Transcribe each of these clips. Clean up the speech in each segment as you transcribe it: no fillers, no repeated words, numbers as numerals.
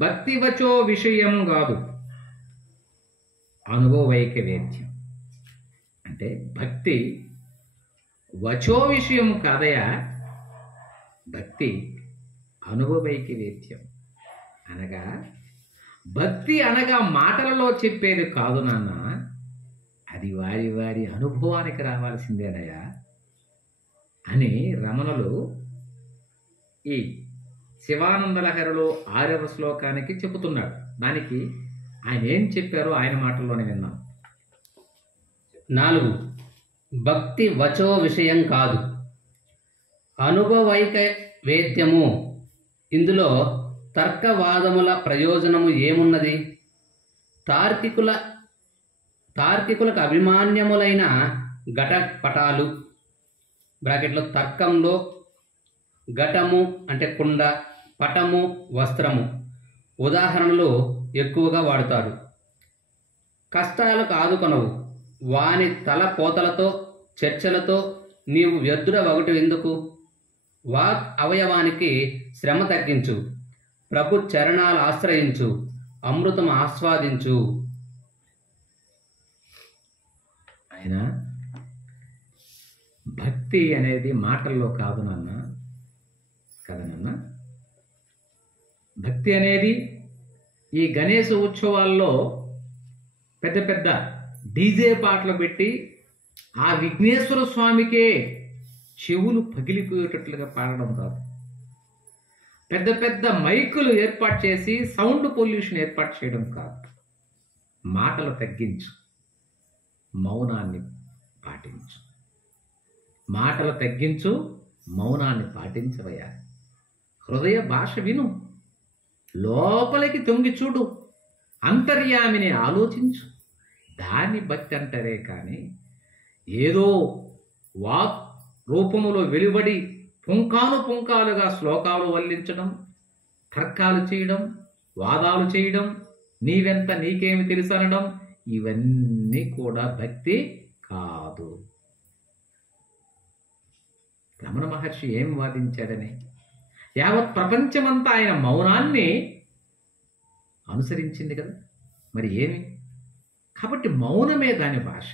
భక్తి వచో విషయం కాదు, అనుభవైక వేద్యం. అంటే భక్తి వచో విషయం కాదయా, భక్తి అనుభవైక వేద్యం. అనగా భక్తి అనగా మాటలలో చెప్పేది కాదు నాన్న, అది వారి వారి అనుభవానికి రావాల్సిందేనయా అని రమణులు ఈ శివానందలహరిలో 6వ శ్లోకానికి చెబుతున్నాడు. దానికి ఆయన ఏం చెప్పారో ఆయన మాటల్లోనే విన్నాం. 4. భక్తి వచో విషయం కాదు, అనుభవైక వేద్యము. ఇందులో తర్కవాదముల ప్రయోజనము ఏమున్నది? తార్కికులకు అభిమాన్యములైన ఘటపటాలు బ్రాకెట్లో తర్కంలో ఘటము అంటే కుండ, పటము వస్త్రము ఉదాహరణలు ఎక్కువగా వాడుతారు. కష్టాలకు ఆదుకొనవు, వాని తల పోతలతో చర్చలతో నీవు వ్యర్థుడ ఒకటి ఎందుకు? వాక్ అవయవానికి శ్రమ తగ్గించు, ప్రభు చరణాలు ఆశ్రయించు, అమృతం ఆస్వాదించు. ఆయన భక్తి అనేది మాటల్లో కాదు నాన్న, కదా నాన్న. భక్తి అనేది ఈ గణేశ ఉత్సవాల్లో పెద్ద పెద్ద డీజే పాటలు పెట్టి ఆ విఘ్నేశ్వర స్వామికే చెవులు పగిలిపోయేటట్లుగా పాడడం కాదు. పెద్ద పెద్ద మైకులు ఏర్పాటు చేసి సౌండ్ పొల్యూషన్ ఏర్పాటు చేయడం కాదు. మాటలు తగ్గించు, మౌనాన్ని పాటించు. మాటలు తగ్గించు, మౌనాన్ని పాటించవయ్యా. హృదయ భాష విను, లోపలికి తొంగి చూడు, అంతర్యామిని ఆలోచించు. దాన్ని భక్తి అంటారే కానీ ఏదో వాక్ రూపములో వెలువడి పుంకాలుగా శ్లోకాలు వల్లించడం, తర్కాలు చేయడం, వాదాలు చేయడం, నీవెంత నీకేమి తెలుసు అనడం, ఇవన్నీ కూడా భక్తి కాదు. రమణ మహర్షి ఏం వాదించాడని? యావత్ ప్రపంచమంతా ఆయన మౌనాన్ని అనుసరించింది కదా, మరి ఏమి? కాబట్టి మౌనమే దాని భాష.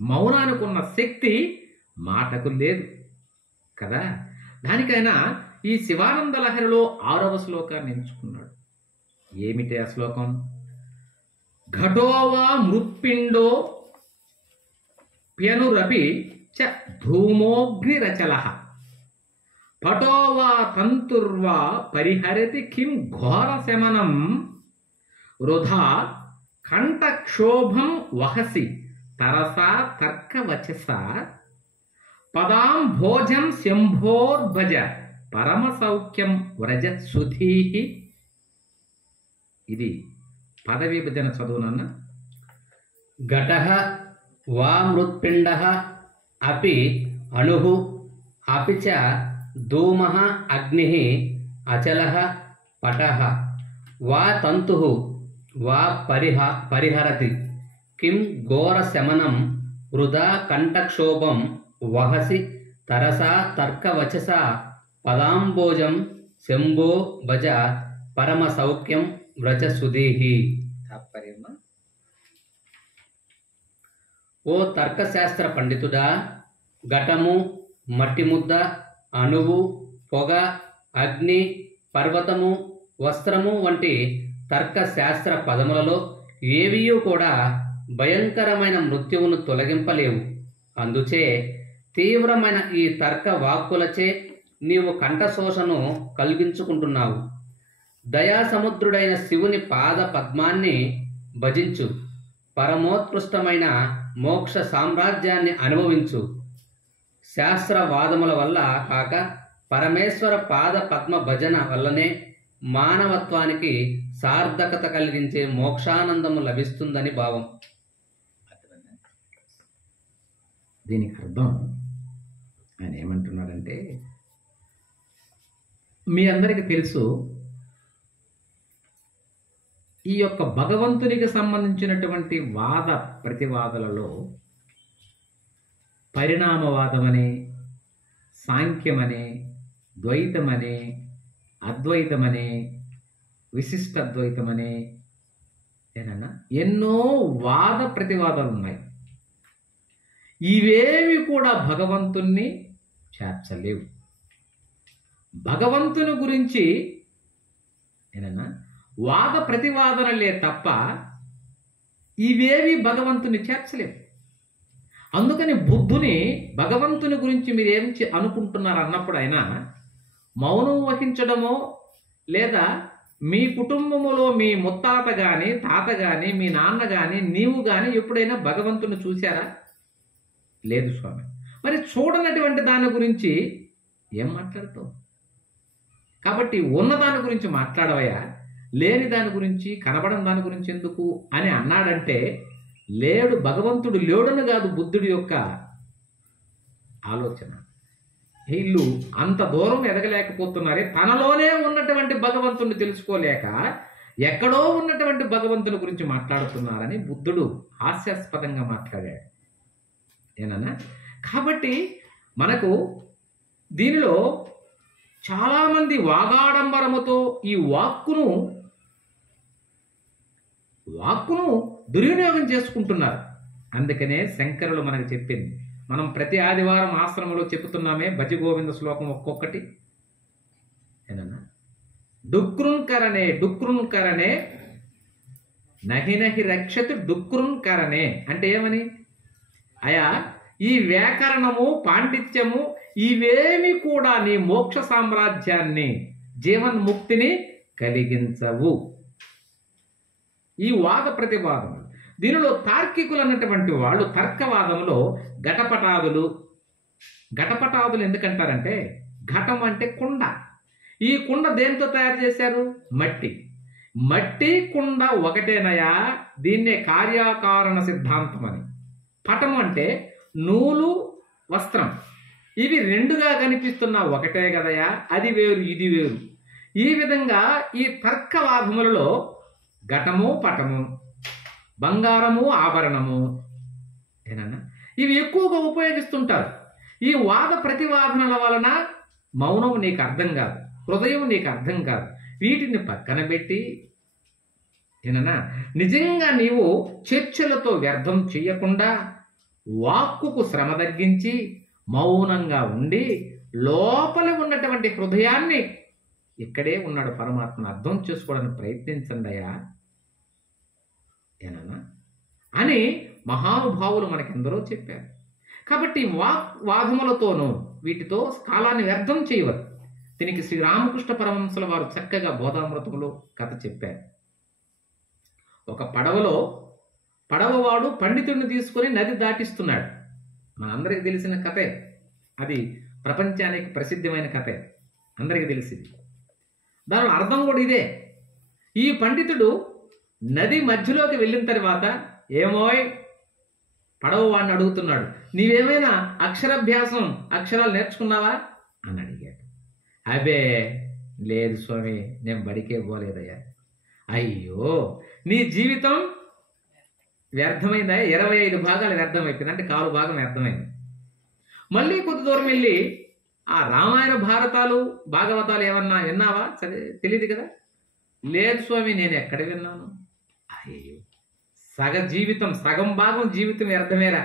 మౌనానికి ఉన్న శక్తి మాటకు లేదు కదా. దానికైనా ఈ శివానంద లహరిలో 6వ శ్లోకాన్ని ఎంచుకున్నాడు. ఏమిటి ఆ శ్లోకం? ఘటోవా మృత్పిండో ప్యనురపి చ ధూమోగ్నిరచల పటోవా తంతుర్వా పరిహరతి కిం ఘోర శమనం వృధా కంఠక్షోభం వహసి తరసా తర్కవచస పదాం భోజం శంభోర్భజ పరమ సౌఖ్యం వ్రజ సుధీహి. ఇది పద విభజన చదువునన్న. ఘటః వా మృత్పిండః అపి అణుః అపి చ ధూమః అగ్నిః అచలః పటః వా తంతుః వా పరిహరతి కిం ఘోర శమనం వృధా కంఠక్షోభం వహసి తరసా తర్కవచస పదాంబోజం శంభో భజ పరమ సౌఖ్యం వ్రజ సుధీహి. తాత్పర్యమా? ఓ తర్కశాస్త్ర పండితుడా, ఘటము, మట్టి ముద్ద, అణువు, పొగ, అగ్ని, పర్వతము, వస్త్రము వంటి తర్కశాస్త్ర పదములలో ఏవియూ కూడా భయంకరమైన మృత్యువును తొలగింపలేవు. అందుచే తీవ్రమైన ఈ తర్క వాక్కులచే నీవు కంఠశోషను కలిగించుకుంటున్నావు. దయాసముద్రుడైన శివుని పాద పద్మాన్ని భజించు, పరమోత్కృష్టమైన మోక్ష సామ్రాజ్యాన్ని అనుభవించు. శాస్త్రవాదముల వల్ల కాక పరమేశ్వర పాద పద్మ భజన వల్లనే మానవత్వానికి సార్థకత కలిగించే మోక్షానందము లభిస్తుందని భావం. దీనికి అర్థం ఆయన ఏమంటున్నారంటే, మీ అందరికీ తెలుసు ఈ యొక్క భగవంతునికి సంబంధించినటువంటి వాద ప్రతివాదలలో పరిణామవాదమని, సాంఖ్యమని, ద్వైతమని, అద్వైతమని విశిష్టాద్వైతమని ఏనన్నా ఎన్నో వాద ప్రతివాదాలు ఉన్నాయి. ఇవేవి కూడా భగవంతుణ్ణి చేర్చలేవు. భగవంతుని గురించి ఏనన్నా వాద ప్రతివాదనలే తప్ప ఇవేవి భగవంతుని చేర్చలేవు. అందుకని బుద్ధుని భగవంతుని గురించి మీరేం అనుకుంటున్నారు అన్నప్పుడు ఆయన మౌనం వహించడమో, లేదా మీ కుటుంబములో మీ ముత్తాత కానీ, తాత కానీ, మీ నాన్న కానీ, నీవు కానీ ఎప్పుడైనా భగవంతుని చూశారా? లేదు స్వామి. మరి చూడనటువంటి దాని గురించి ఏం మాట్లాడతావు? కాబట్టి ఉన్న దాని గురించి మాట్లాడవయ్యా, లేని దాని గురించి, కనబడని దాని గురించి ఎందుకు అని అన్నాడంటే, లేడు భగవంతుడు లేడని కాదు బుద్ధుడి యొక్క ఆలోచన. వీళ్ళు అంత దూరం ఎదగలేకపోతున్నారే, తనలోనే ఉన్నటువంటి భగవంతుడిని తెలుసుకోలేక ఎక్కడో ఉన్నటువంటి భగవంతుని గురించి మాట్లాడుతున్నారని బుద్ధుడు హాస్యాస్పదంగా మాట్లాడాడు. ఏనన్నా? కాబట్టి మనకు దీనిలో చాలామంది వాగాడంబరముతో ఈ వాక్కును దుర్వినియోగం చేసుకుంటున్నారు. అందుకనే శంకరులు మనకు చెప్పింది, మనం ప్రతి ఆదివారం ఆశ్రమంలో చెప్పుతున్నామే భజగోవింద శ్లోకం ఒక్కొక్కటి. ఏనన్నా? డుక్రున్కరణే నహి రక్షతు డుక్రున్కరణే అంటే ఏమని? అయా, ఈ వ్యాకరణము, పాండిత్యము ఇవేమి కూడా నీ మోక్ష సామ్రాజ్యాన్ని, జీవన్ముక్తిని కలిగించవు. ఈ వాద ప్రతివాదములు, దీనిలో తార్కికులు అన్నటువంటి వాళ్ళు తర్కవాదంలో ఘటపటాదులు ఎందుకంటారంటే, ఘటం అంటే కుండ. ఈ కుండ దేంతో తయారు చేశారు? మట్టి కుండ ఒకటేనయా, దీన్నే కార్యకారణ సిద్ధాంతం అని. పటం అంటే నూలు, వస్త్రం, ఇవి రెండుగా కనిపిస్తున్న ఒకటే కదయా, అది వేరు ఇది వేరు. ఈ విధంగా ఈ తర్కవాదములలో ఘటము, పటము, బంగారము, ఆభరణము ఏనన్నా ఇవి ఎక్కువగా ఉపయోగిస్తుంటారు. ఈ వాద ప్రతివాదనల వలన మౌనం నీకు అర్థం కాదు, హృదయం నీకు అర్థం కాదు. వీటిని పక్కన పెట్టి ఏనన్నా నిజంగా నీవు చర్చలతో వ్యర్థం చెయ్యకుండా వాక్కుకు శ్రమ తగ్గించి మౌనంగా ఉండి లోపల ఉన్నటువంటి హృదయాన్ని, ఇక్కడే ఉన్నాడు పరమాత్మను అర్థం చేసుకోవడానికి ప్రయత్నించండి అయ్యా ఏనన్నా అని మహానుభావులు మనకెందరో చెప్పారు. కాబట్టి వాదములతోనూ వీటితో కాలాన్ని వ్యర్థం చేయవద్దు. దీనికి శ్రీరామకృష్ణ పరమహంసుల వారు చక్కగా బోధామృతంలో కథ చెప్పారు. ఒక పడవవాడు పండితుడిని తీసుకొని నది దాటిస్తున్నాడు. మనందరికి తెలిసిన కథే అది, ప్రపంచానికి ప్రసిద్ధమైన కథే, అందరికీ తెలిసింది. దాని అర్థం కూడా ఇదే. ఈ పండితుడు నది మధ్యలోకి వెళ్ళిన తర్వాత, ఏమోయ్ పడవ వాడిని అడుగుతున్నాడు, నీవేమైనా అక్షరాలు నేర్చుకున్నావా అని అడిగాడు. అబే లేదు స్వామి, నేను బడికే పోలేదయ్యా. అయ్యో, నీ జీవితం వ్యర్థమైందా? 25 భాగాలు వ్యర్థమైపోయింది అంటే 1/4 భాగం వ్యర్థమైంది. మళ్ళీ కొద్ది దూరం వెళ్ళి ఆ రామాయణ భారతాలు, భాగవతాలు ఏమన్నా విన్నావా? తెలియదు కదా. లేదు స్వామి, నేను ఎక్కడ విన్నాను. అయ్యో, సగం భాగం జీవితం వ్యర్థమేరా.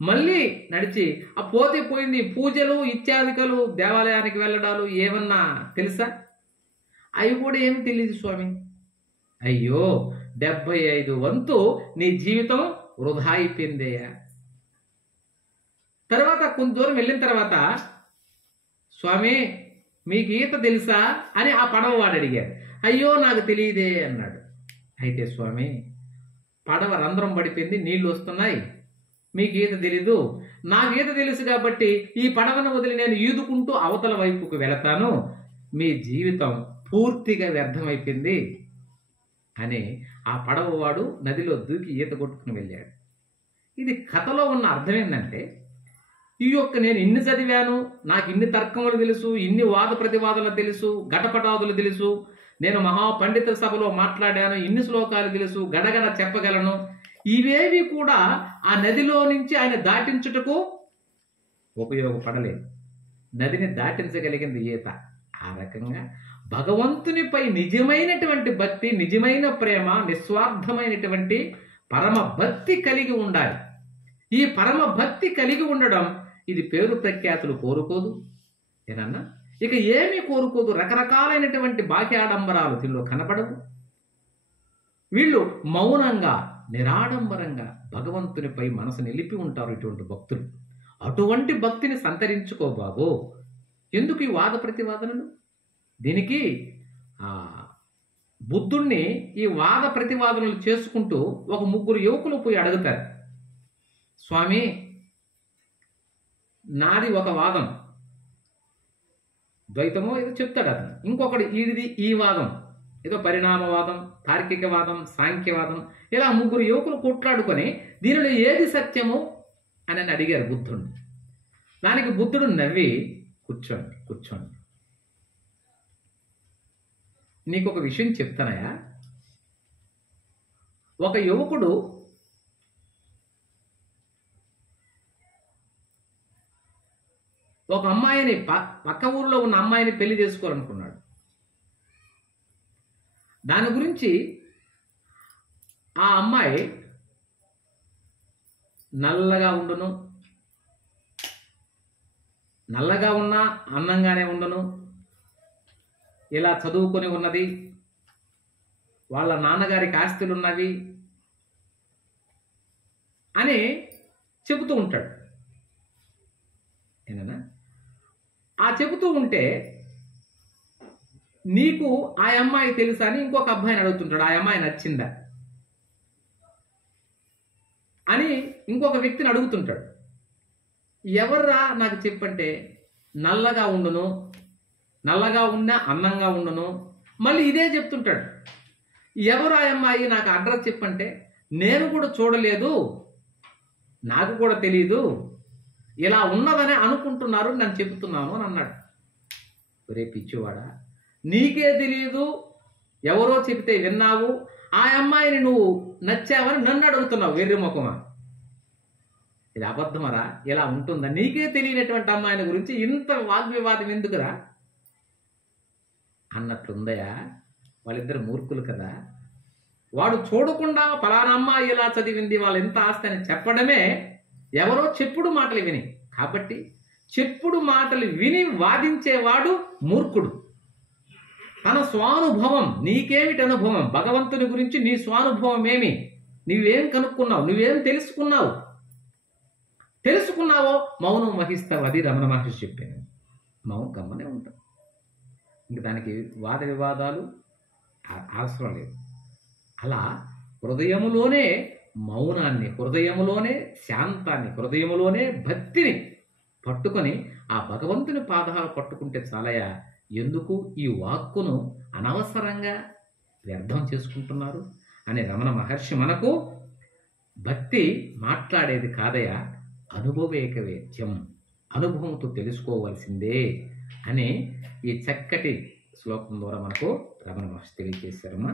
మళ్ళీ నడిచి ఆ పోతే పోయింది, పూజలు ఇత్యాదికలు, దేవాలయానికి వెళ్ళడాలు ఏమన్నా తెలుసా? అవి కూడా ఏమి తెలియదు స్వామి. అయ్యో, 75 వంతు నీ జీవితం వృధా అయిపోయిందయ్యా. తర్వాత కొంత దూరం వెళ్ళిన తర్వాత, స్వామి మీకు ఈత తెలుసా అని ఆ పడవవాడు అడిగాడు. అయ్యో నాకు తెలియదే అన్నాడు. అయితే స్వామి, పడవ రంధ్రం పడిపోయింది, నీళ్లు వస్తున్నాయి, మీకు ఈత తెలీదు, నాకు ఈత తెలుసు కాబట్టి ఈ పడవను వదిలి నేను ఈదుకుంటూ అవతల వైపుకు వెళతాను, మీ జీవితం పూర్తిగా వ్యర్థమైపోయింది అని ఆ పడవవాడు నదిలో దూకి ఈత కొట్టుకుని వెళ్ళాడు. ఇది కథలో ఉన్న అర్థం ఏంటంటే, నేను ఇన్ని చదివాను, నాకు ఇన్ని తర్కములు తెలుసు, ఇన్ని వాద ప్రతివాదనలు తెలుసు, ఘటపటాదులు తెలుసు, నేను మహాపండిత సభలో మాట్లాడాను, ఇన్ని శ్లోకాలు తెలుసు, గడగడ చెప్పగలను, ఇవేవి కూడా ఆ నదిలో నుంచి ఆయన దాటించుటకు ఉపయోగపడలేదు. నదిని దాటించగలిగింది ఈత. ఆ రకంగా భగవంతునిపై నిజమైనటువంటి భక్తి, నిజమైన ప్రేమ, నిస్వార్థమైనటువంటి పరమ భక్తి కలిగి ఉండాలి. ఈ పరమ భక్తి కలిగి ఉండడం ఇది పేరు ప్రఖ్యాతులు కోరుకోదు ఏనన్నా. ఇక ఏమీ కోరుకోదు. రకరకాలైనటువంటి బాహ్యాడంబరాలు దీనిలో కనపడవు. వీళ్ళు మౌనంగా నిరాడంబరంగా భగవంతునిపై మనసు నిలిపి ఉంటారు ఇటువంటి భక్తులు. అటువంటి భక్తిని సంతరించుకో బాబు. ఎందుకు ఈ వాద ప్రతివాదనలు? దీనికి బుద్ధుణ్ణి ఈ వాద ప్రతివాదనలు చేసుకుంటూ ఒక ముగ్గురు యువకులు పోయి అడుగుతారు, స్వామి నాది ఒక వాదం, ద్వైతమో ఏదో చెప్తాడు అతను. ఇంకొకటి ఇది ఈ వాదం, ఏదో పరిణామవాదం, తార్కికవాదం, సాంఖ్యవాదం, ఇలా ముగ్గురు యువకులు కొట్లాడుకొని దీనిలో ఏది సత్యము అని అడిగారు బుద్ధుడిని. దానికి బుద్ధుడు నవ్వి, కూర్చోండి కూర్చోండి, నీకు ఒక విషయం చెప్తానయా. ఒక యువకుడు ఒక అమ్మాయిని పక్క ఊరిలో ఉన్న అమ్మాయిని పెళ్లి చేసుకోవాలనుకున్నాడు. దాని గురించి ఆ అమ్మాయి నల్లగా ఉండును, నల్లగా ఉన్నా అందంగానే ఉండును, ఇలా చదువుకొని ఉన్నది, వాళ్ళ నాన్నగారికి ఆస్తులున్నవి అని చెబుతూ ఉంటాడు. ఏనా ఆ చెబుతూ ఉంటే నీకు ఆ అమ్మాయి తెలుసా అని ఇంకొక అబ్బాయిని అడుగుతుంటాడు. ఆ అమ్మాయి నచ్చిందా అని ఇంకొక వ్యక్తిని అడుగుతుంటాడు. ఎవర్రా నాకు చెప్పంటే, నల్లగా ఉండును, నల్లగా ఉన్నా అందంగా ఉండును, మళ్ళీ ఇదే చెప్తుంటాడు. ఎవరు ఆ అమ్మాయి నాకు అడ్రస్ చెప్పంటే, నేను కూడా చూడలేదు, నాకు కూడా తెలియదు, ఇలా ఉన్నదని అనుకుంటున్నారు, నేను చెబుతున్నాను అని అన్నాడు. ఒరే పిచ్చివాడా, నీకే తెలియదు, ఎవరో చెబితే విన్నావు, ఆ అమ్మాయిని నువ్వు నచ్చావని నన్ను అడుగుతున్నావు, వెర్రి ముఖమా, ఇది అబద్ధమరా, ఇలా ఉంటుందా, నీకే తెలియనటువంటి అమ్మాయిని గురించి ఇంత వాగ్వివాదం ఎందుకురా అన్నట్లుందయా. వాళ్ళిద్దరు మూర్ఖులు కదా. వాడు చూడకుండా ఫలానా అమ్మాయి ఇలా చదివింది, వాళ్ళు ఎంత ఆస్తి అని చెప్పడమే ఎవరో చెప్పుడు మాటలు విని. కాబట్టి చెప్పుడు మాటలు విని వాదించేవాడు మూర్ఖుడు. తన స్వానుభవం, నీకేమిటి అనుభవం, భగవంతుని గురించి నీ స్వానుభవం ఏమి, నువ్వేం కనుక్కున్నావు, నువ్వేం తెలుసుకున్నావో మౌనం వహిస్తావు. అది రమణ మహర్షి చెప్పాను. మౌనం గమ్మనే ఉంటాం. ఇంక దానికి వాద వివాదాలు అవసరం లేదు. అలా హృదయములోనే మౌనాన్ని, హృదయములోనే శాంతాన్ని, హృదయములోనే భక్తిని పట్టుకొని ఆ భగవంతుని పాదాలు పట్టుకుంటే చాలయా. ఎందుకు ఈ వాక్కును అనవసరంగా వ్యర్థం చేసుకుంటున్నారు అని రమణ మహర్షి మనకు భక్తి మాట్లాడేది కాదయా, అనుభవేక వేద్యం, అనుభవంతో తెలుసుకోవలసిందే అని ఈ చక్కటి శ్లోకం ద్వారా మనకు రమణ మహర్షి తెలియజేశారమ్మా.